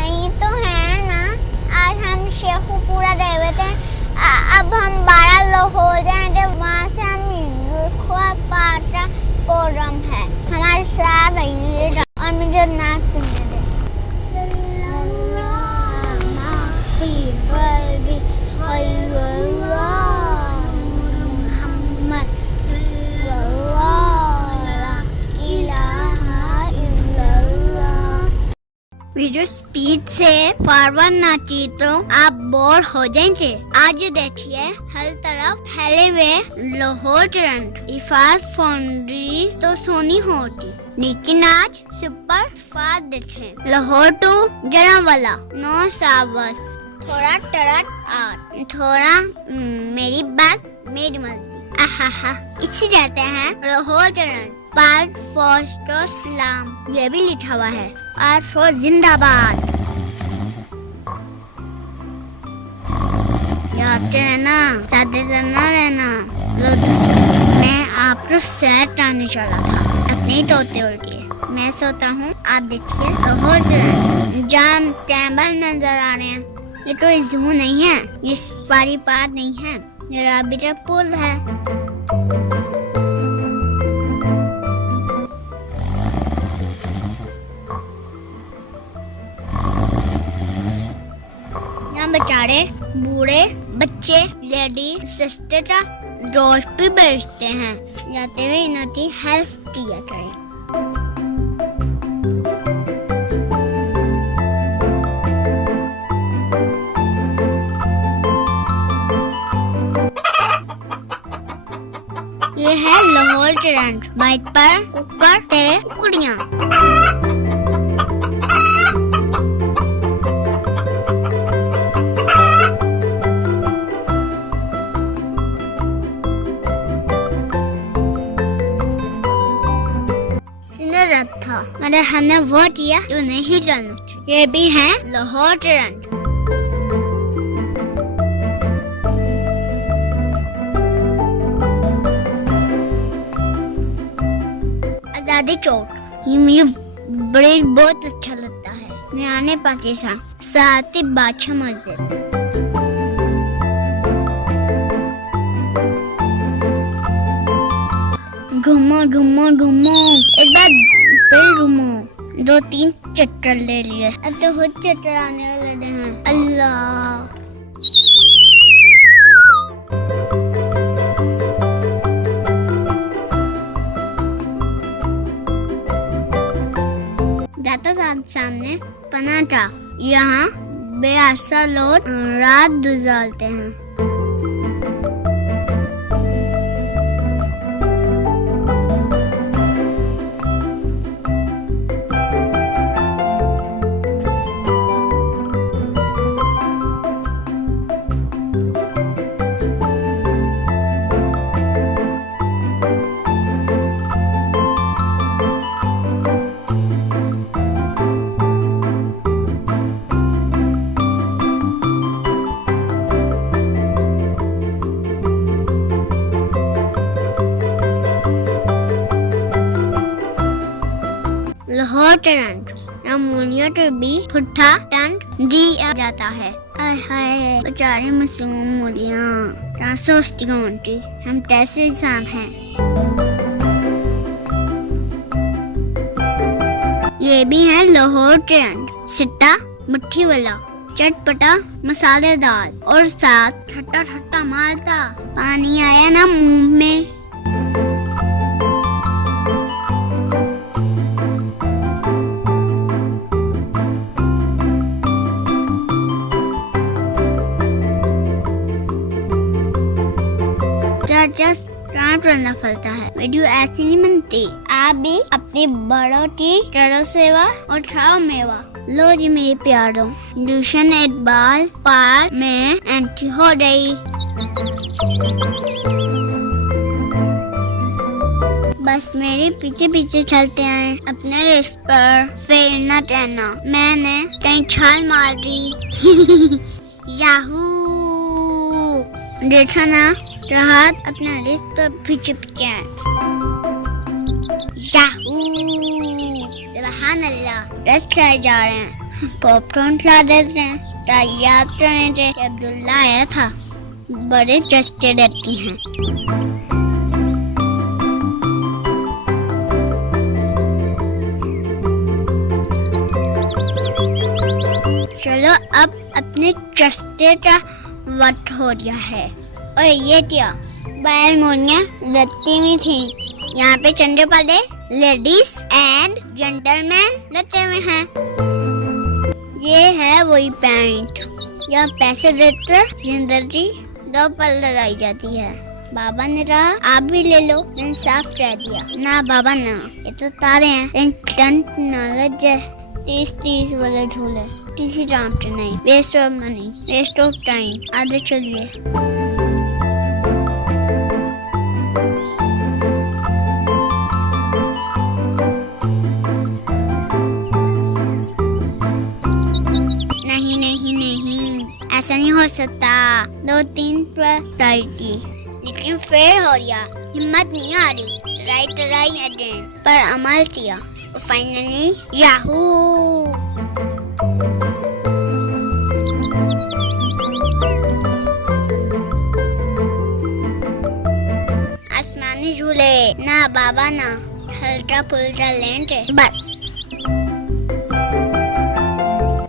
सही तो है ना। आज हम शेखुपुरा गए हुए थे, अब हम 12 लोग हो जाएंगे। वहाँ से हम पाटा कोरम है, हमारे साथ रहिएगा और मुझे नाच सुनने दे। वीडियो स्पीड से फॉरवर्ड नाचिए तो आप बोर हो जाएंगे। आज देखिए हर तरफ फैले हुए लाहौर ट्रेंड। इफाद फाउंड्री तो सोनी होती, लेकिन आज सुपर फास्ट देखे। लाहौर टू जरावाला नो सावस, थोड़ा टरक आर्ट, थोड़ा मेरी बस मेरी मर्जी। आहा, इसे कहते हैं लाहौर ट्रेंड। पार्ट फॉर सलाम ये भी लिखा हुआ है, पार्ट फॉर जिंदाबाद। याद रहना, सावधान रहना। लो दोस्तों, मैं आपको सैर कराने चला था अपने तोते उड़। मैं सोता हूँ, आप देखिए लाहौर जान कैमल नजर आ रहे हैं। ये कोई जू नहीं है, ये सफारी पार्क नहीं है, ये राबिता पुल है। बेचारे बूढ़े बच्चे लेडीज सस्ते का रोज भी बेचते हैं, जाते हुए इनकी हेल्प किया करें। ये है लाहौर ट्रेंड। बाइक पर कुकर ते कुकड़ियाँ। था मगर हमने वो किया जो नहीं करना चाहिए। ये भी है लाहौर ट्रेंड। आजादी चौक, ये मुझे बहुत अच्छा लगता है। मीराने पाकिस्तान, साथ ही बादशाह मस्जिद। घूमो घूमो घूमो, एक बार फिर घूमो। 2-3 चक्कर ले लिए, अब तो खुद चक्कर आने वाले हैं। अल्लाह, दाता साहब सामने पनाटा, यहाँ बेआसरा लोग रात गुजारते हैं। लाहौर ट्रेंड अमूलिया को भी पुट्ठा दंड दिया जाता है। हाय बेचारी मासूम मूलियाँ, क्या सोचती होंगी हम कैसे इंसान हैं। ये भी है लाहौर ट्रेंड। सिट्टा मुट्ठी वाला, चटपटा मसालेदार और साथ खट्टा खट्टा मालदा। पानी आया ना मुंह में। करना पड़ता है, वीडियो ऐसी नहीं बनती। आप भी अपने बड़ों की करो सेवा और खाओ मेवा। लो जी मेरे प्यारों, ट्यूशन एक बार पार में एंट्री हो गई। बस मेरे पीछे पीछे चलते आए अपने रेस पर, फेर न कहना मैंने कहीं छाल मार दी। याहू, देखा ना, राहत अपना रेस पर पीछे पीछे आए। याहू, सुभान अल्लाह, रेस खेले जा रहे हैं पॉपकॉर्न ला देते हैं। क्या याद रहे थे कि अब्दुल्ला आया था। बड़े जस्टे रहती हैं। चलो अब अपने चस्टे का वक्त हो गया है। और ये क्या बैल मुर्गियाँ लड़ती हुई थी। यहाँ पे चंडे वाले लेडीज एंड जेंटलमैन लड़ते हुए हैं। ये है वही पॉइंट। यहाँ पैसे देते जिंदगी दो पल लड़ाई जाती है। बाबा ने कहा आप भी ले लो। मैंने साफ कह दिया ना बाबा ना, ये तो तारे हैं। टंट ना लग जाए। 30 वाले झूले किसी काम से नहीं। Waste of money, waste of time. आगे चलिए। नहीं नहीं नहीं, ऐसा नहीं हो सकता। 2-3 पर ट्राई की लेकिन फेल हो गया। हिम्मत नहीं आ रही। ट्राई अगेन पर अमल किया। Finally Yahoo. आसमानी झूले ना बाबा ना, हल्का फुल्का लेंगे बस।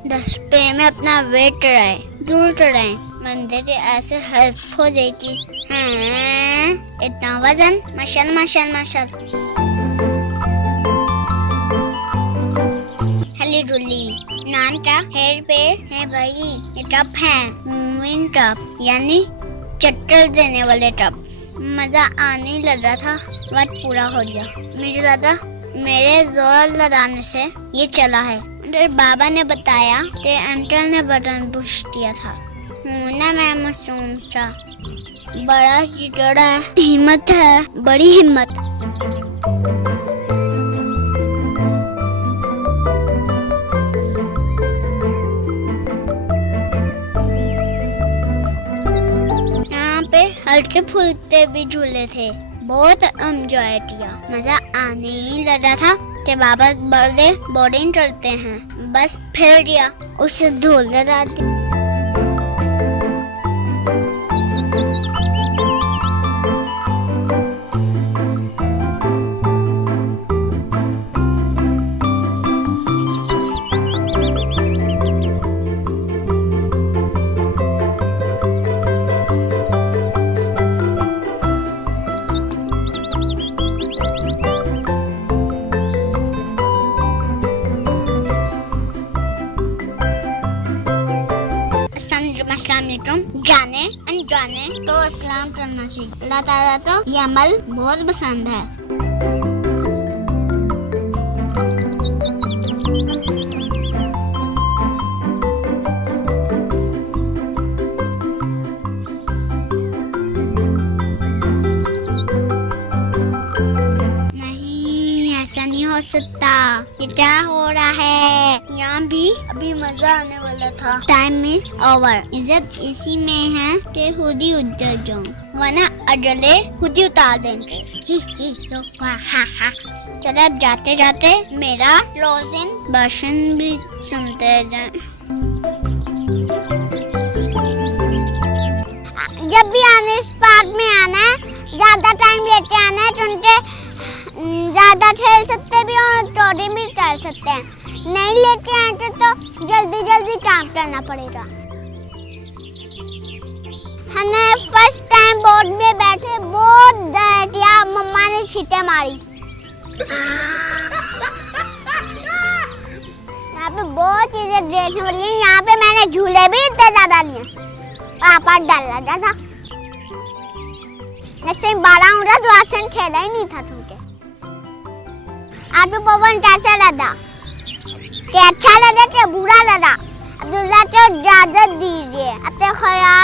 10 रुपए में अपना वेट रहे दूर रहे। मंदिर के ऐसे हेल्प हो जाएगी। हाँ, इतना वजन मशल मशल मशल। हली डुली नाम का हेयर पे है भाई। ये टप है मूविंग टप, यानी चट्टल देने वाले टप। मजा आने लगा था। वक्त पूरा हो गया। मुझे लगा मेरे जोर लगाने से ये चला है। बाबा ने बताया कि अंकल ने बटन पुश किया था। ना मैं मासूम सा बड़ा जिगरा हिम्मत है, बड़ी हिम्मत। यहाँ पे हल्के फुलते भी झूले थे। बहुत एंजॉय किया। मजा आने ही लगा था कि बाबा बर्थडे बोर्डिंग करते हैं। बस फिर गया उसे धूल लगा। जाने अनजाने तो इस्लाम करना चाहिए। अल्लाह ताला तो ये अमल बहुत पसंद है। नहीं ऐसा नहीं हो सकता। ये क्या हो रहा है? यहाँ भी अभी मजा आने वाला था। Time is over. इज्जत इसी में है कि खुद ही उतर जाऊं, वरना अगले खुद ही उतार देंगे। चलो अब जाते जाते मेरा क्लोजिंग भाषण भी सुनते जाएं। जब भी आने इस पार्क में आना है, ज्यादा टाइम लेके आना है। क्योंकि ज्यादा खेल सकते भी और थोड़ी भी कर सकते हैं। नहीं लेके आते तो जल्दी जल्दी काम करना पड़ेगा। हमें फर्स्ट टाइम बोर्ड में बैठे बहुत डर किया। मम्मा ने छींटे मारी। यहाँ पे बहुत चीजें देखने वाली हैं। यहाँ पे मैंने झूले भी इतने ज्यादा लिए। पापा डर लगा था। जैसे 12 हो रहा तो आसन खेला ही नहीं था तुमके। आपको पवन कैसा लगा? क्या अच्छा लगा क्या बुरा लगा? अब्दुल्ला को इजाजत दीजिए। अपने ख्याल